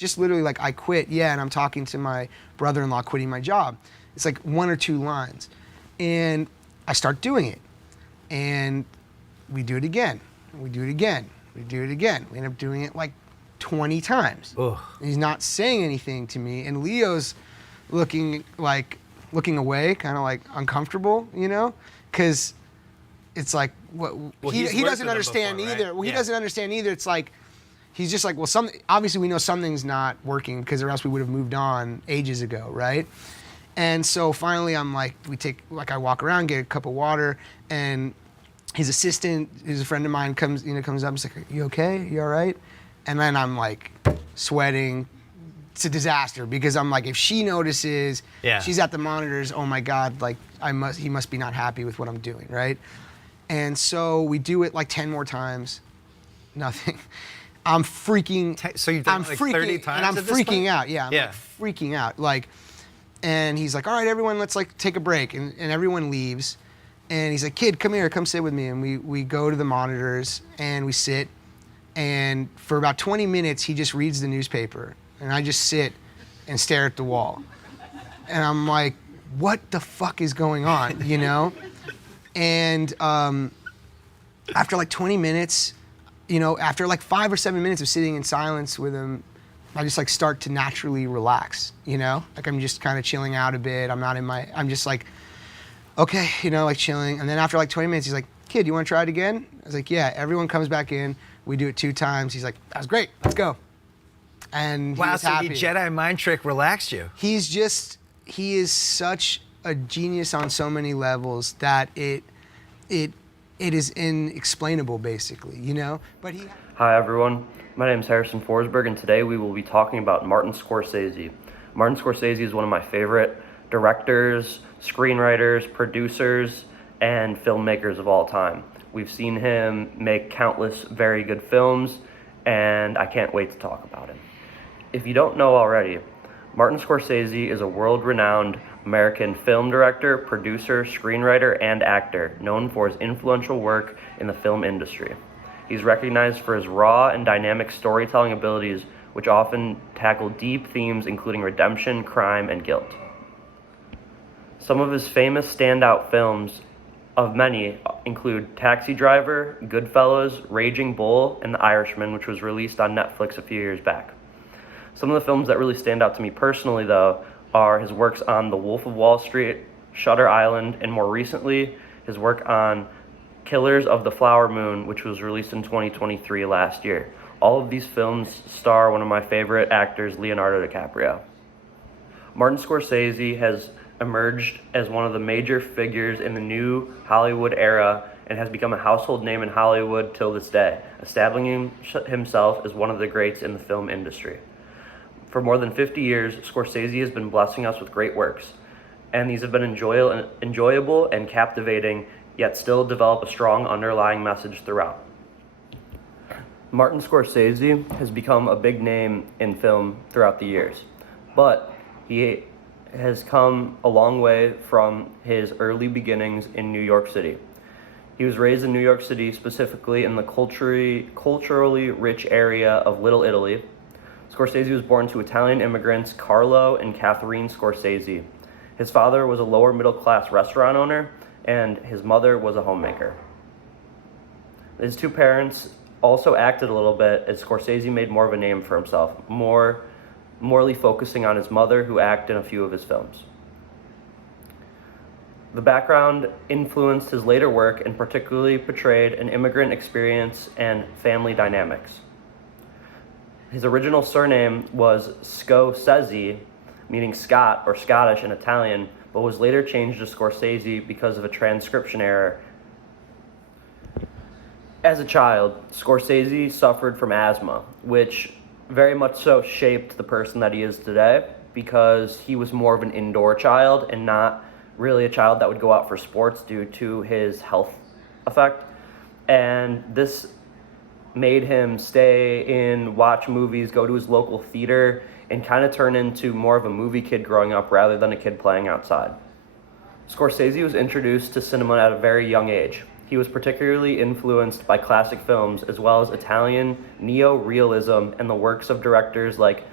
just literally like, I quit, yeah, and I'm talking to my brother-in-law quitting my job. It's like 1 or 2 lines. And I start doing it. And we do it again. We do it again. We do it again. We end up doing it like 20 times. Ugh. He's not saying anything to me. And Leo's looking away, kind of like uncomfortable, you know? Because it's like, he doesn't understand before, either. right? Well, he Yeah. doesn't understand either. It's like, he's just like, well, obviously we know something's not working because or else we would have moved on ages ago, right? And so finally I'm like, I walk around, get a cup of water, and his assistant, who's a friend of mine, comes up and is like, you okay? You all right? And then I'm like sweating. It's a disaster because I'm like, if she notices, she's at the monitors, oh my God, like he must be not happy with what I'm doing, right? And so we do it like 10 more times, nothing. I'm freaking. So you've done it like 30 times and I'm at this freaking point? out. Yeah, I'm like freaking out. Like, and he's like, all right, everyone, let's like take a break, and everyone leaves, and he's like, kid, come here, come sit with me, and we go to the monitors and we sit, and for about 20 minutes he just reads the newspaper, and I just sit and stare at the wall, and I'm like, what the fuck is going on, you know? And after like 20 minutes. After like 5 or 7 minutes of sitting in silence with him, I just like start to naturally relax, Like I'm just kind of chilling out a bit. I'm just like, okay, like chilling. And then after like 20 minutes, he's like, kid, you want to try it again? I was like, yeah. Everyone comes back in. We do it 2 times. He's like, that was great. Let's go. And he was happy. So the Jedi mind trick relaxed you. He is such a genius on so many levels that it is inexplainable, basically, But Hi, everyone. My name is Harrison Forsberg, and today we will be talking about Martin Scorsese. Martin Scorsese is one of my favorite directors, screenwriters, producers, and filmmakers of all time. We've seen him make countless very good films, and I can't wait to talk about him. If you don't know already, Martin Scorsese is a world-renowned American film director, producer, screenwriter, and actor known for his influential work in the film industry. He's recognized for his raw and dynamic storytelling abilities, which often tackle deep themes including redemption, crime, and guilt. Some of his famous standout films of many include Taxi Driver, Goodfellas, Raging Bull, and The Irishman, which was released on Netflix a few years back. Some of the films that really stand out to me personally, though, are his works on The Wolf of Wall Street, Shutter Island, and more recently, his work on Killers of the Flower Moon, which was released in 2023 last year. All of these films star one of my favorite actors, Leonardo DiCaprio. Martin Scorsese has emerged as one of the major figures in the new Hollywood era and has become a household name in Hollywood till this day, establishing himself as one of the greats in the film industry. For more than 50 years, Scorsese has been blessing us with great works, and these have been enjoyable and captivating, yet still develop a strong underlying message throughout. Martin Scorsese has become a big name in film throughout the years, but he has come a long way from his early beginnings in New York City. He was raised in New York City, specifically in the culturally rich area of Little Italy. Scorsese was born to Italian immigrants Carlo and Catherine Scorsese. His father was a lower middle class restaurant owner, and his mother was a homemaker. His 2 parents also acted a little bit, as Scorsese made more of a name for himself, morely focusing on his mother, who acted in a few of his films. The background influenced his later work and particularly portrayed an immigrant experience and family dynamics. His original surname was Scorsese, meaning Scot or Scottish in Italian, but was later changed to Scorsese because of a transcription error. As a child, Scorsese suffered from asthma, which very much so shaped the person that he is today, because he was more of an indoor child and not really a child that would go out for sports due to his health effect. And this made him stay in, watch movies, go to his local theater, and kind of turn into more of a movie kid growing up rather than a kid playing outside. Scorsese was introduced to cinema at a very young age. He was particularly influenced by classic films as well as Italian neo-realism and the works of directors like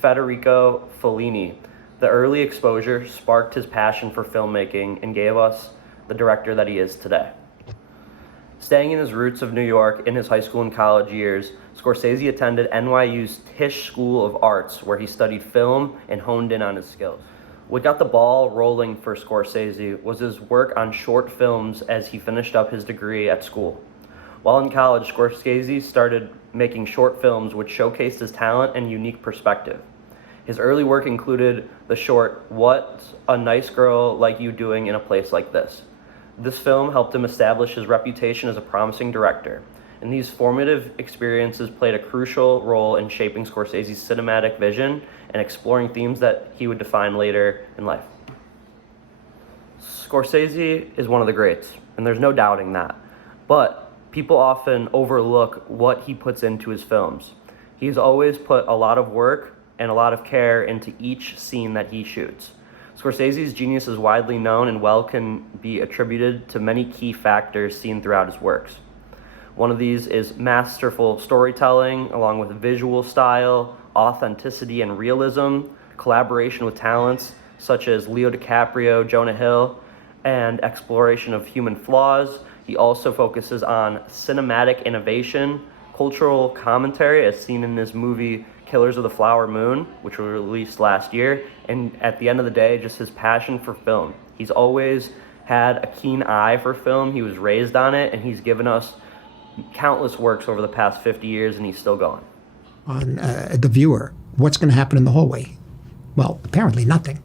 Federico Fellini. The early exposure sparked his passion for filmmaking and gave us the director that he is today. Staying in his roots of New York in his high school and college years, Scorsese attended NYU's Tisch School of Arts, where he studied film and honed in on his skills. What got the ball rolling for Scorsese was his work on short films as he finished up his degree at school. While in college, Scorsese started making short films which showcased his talent and unique perspective. His early work included the short, "What's a Nice Girl Like You Doing in a Place Like This?" This film helped him establish his reputation as a promising director, and these formative experiences played a crucial role in shaping Scorsese's cinematic vision and exploring themes that he would define later in life. Scorsese is one of the greats, and there's no doubting that, but people often overlook what he puts into his films. He's always put a lot of work and a lot of care into each scene that he shoots. Scorsese's genius is widely known and well can be attributed to many key factors seen throughout his works. One of these is masterful storytelling, along with visual style, authenticity and realism, collaboration with talents such as Leo DiCaprio, Jonah Hill, and exploration of human flaws. He also focuses on cinematic innovation, cultural commentary, as seen in his movie Killers of the Flower Moon, which was released last year, and at the end of the day, just his passion for film. He's always had a keen eye for film. He was raised on it, and he's given us countless works over the past 50 years, and he's still going. On the viewer, what's going to happen in the hallway? Well, apparently nothing.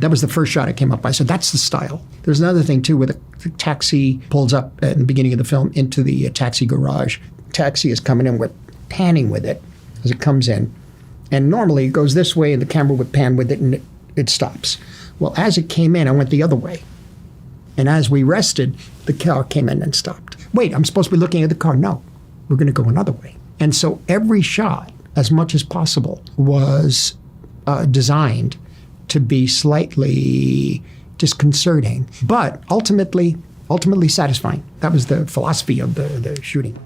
That was the first shot I came up by. So that's the style. There's another thing, too, where the taxi pulls up at the beginning of the film into the taxi garage. Taxi is coming in, we're panning with it as it comes in. And normally it goes this way and the camera would pan with it and it stops. Well, as it came in, I went the other way. And as we rested, the car came in and stopped. Wait, I'm supposed to be looking at the car. No, we're going to go another way. And so every shot, as much as possible, was designed to be slightly disconcerting, but ultimately satisfying. That was the philosophy of the shooting.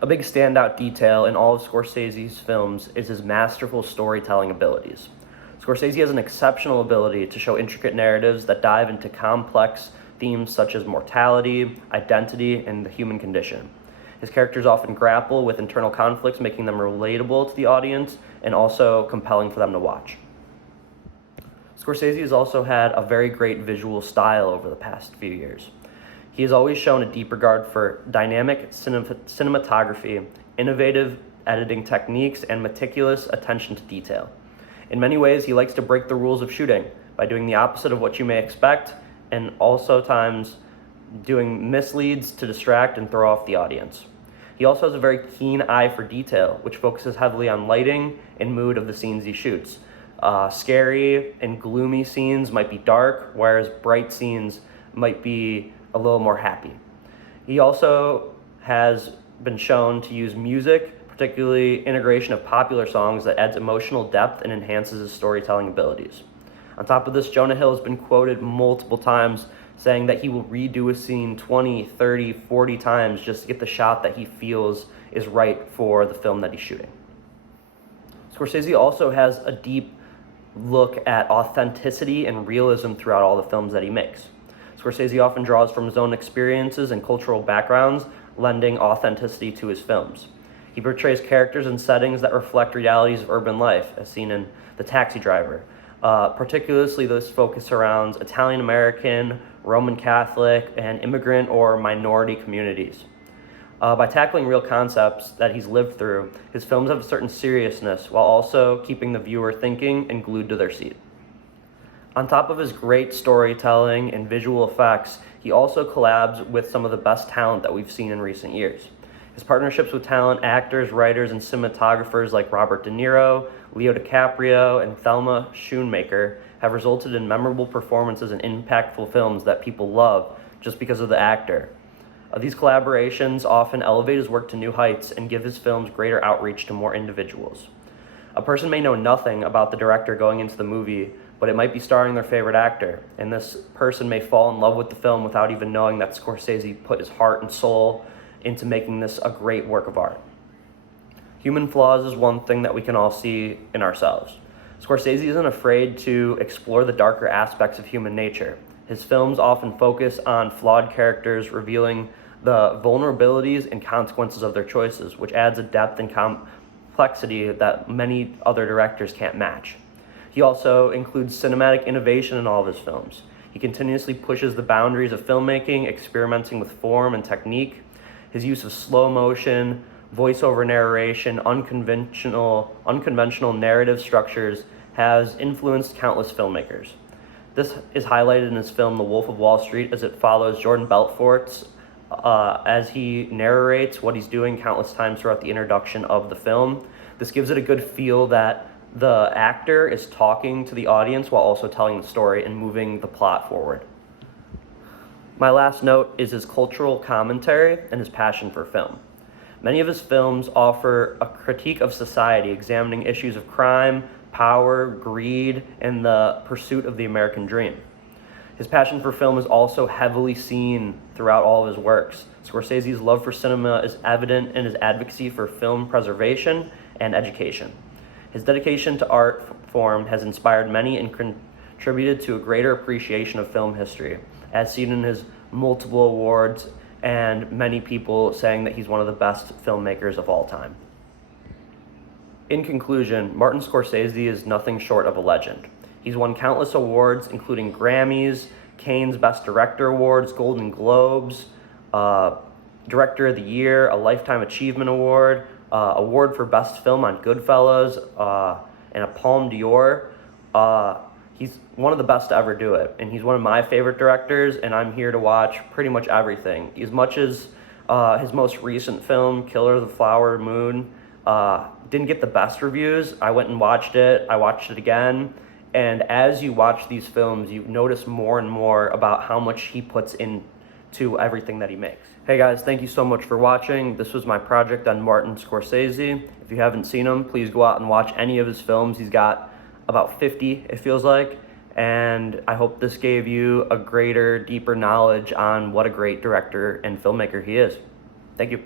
A big standout detail in all of Scorsese's films is his masterful storytelling abilities. Scorsese has an exceptional ability to show intricate narratives that dive into complex themes such as mortality, identity, and the human condition. His characters often grapple with internal conflicts, making them relatable to the audience and also compelling for them to watch. Scorsese has also had a very great visual style over the past few years. He has always shown a deep regard for dynamic cinematography, innovative editing techniques, and meticulous attention to detail. In many ways, he likes to break the rules of shooting by doing the opposite of what you may expect, and also times doing misleads to distract and throw off the audience. He also has a very keen eye for detail, which focuses heavily on lighting and mood of the scenes he shoots. Scary and gloomy scenes might be dark, whereas bright scenes might be a little more happy. He also has been shown to use music, particularly integration of popular songs, that adds emotional depth and enhances his storytelling abilities. On top of this, Jonah Hill has been quoted multiple times saying that he will redo a scene 20, 30, 40 times just to get the shot that he feels is right for the film that he's shooting. Scorsese also has a deep look at authenticity and realism throughout all the films that he makes. Scorsese often draws from his own experiences and cultural backgrounds, lending authenticity to his films. He portrays characters and settings that reflect realities of urban life, as seen in The Taxi Driver. Particularly, this focus surrounds Italian-American, Roman Catholic, and immigrant or minority communities. By tackling real concepts that he's lived through, his films have a certain seriousness while also keeping the viewer thinking and glued to their seat. On top of his great storytelling and visual effects, he also collabs with some of the best talent that we've seen in recent years. His partnerships with talent actors, writers, and cinematographers like Robert De Niro, Leo DiCaprio, and Thelma Schoonmaker have resulted in memorable performances and impactful films that people love just because of the actor. These collaborations often elevate his work to new heights and give his films greater outreach to more individuals. A person may know nothing about the director going into the movie, but it might be starring their favorite actor, and this person may fall in love with the film without even knowing that Scorsese put his heart and soul into making this a great work of art. Human flaws is one thing that we can all see in ourselves. Scorsese isn't afraid to explore the darker aspects of human nature. His films often focus on flawed characters, revealing the vulnerabilities and consequences of their choices, which adds a depth and complexity that many other directors can't match. He also includes cinematic innovation in all of his films. He continuously pushes the boundaries of filmmaking, experimenting with form and technique. His use of slow motion, voiceover narration, unconventional narrative structures has influenced countless filmmakers. This is highlighted in his film The Wolf of Wall Street, as it follows Jordan Belfort's as he narrates what he's doing countless times throughout the introduction of the film. This gives it a good feel that the actor is talking to the audience while also telling the story and moving the plot forward. My last note is his cultural commentary and his passion for film. Many of his films offer a critique of society, examining issues of crime, power, greed, and the pursuit of the American dream. His passion for film is also heavily seen throughout all of his works. Scorsese's love for cinema is evident in his advocacy for film preservation and education. His dedication to art form has inspired many and contributed to a greater appreciation of film history, as seen in his multiple awards and many people saying that he's one of the best filmmakers of all time. In conclusion, Martin Scorsese is nothing short of a legend. He's won countless awards, including Grammys, Cannes Best Director Awards, Golden Globes, Director of the Year, a Lifetime Achievement Award, award for Best Film on Goodfellas, and a Palme d'Or. He's one of the best to ever do it, and he's one of my favorite directors, and I'm here to watch pretty much everything. As much as his most recent film, Killer of the Flower Moon, didn't get the best reviews, I went and watched it. I watched it again. And as you watch these films, you notice more and more about how much he puts into everything that he makes. Hey guys, thank you so much for watching. This was my project on Martin Scorsese. If you haven't seen him, please go out and watch any of his films. He's got about 50, it feels like. And I hope this gave you a greater, deeper knowledge on what a great director and filmmaker he is. Thank you.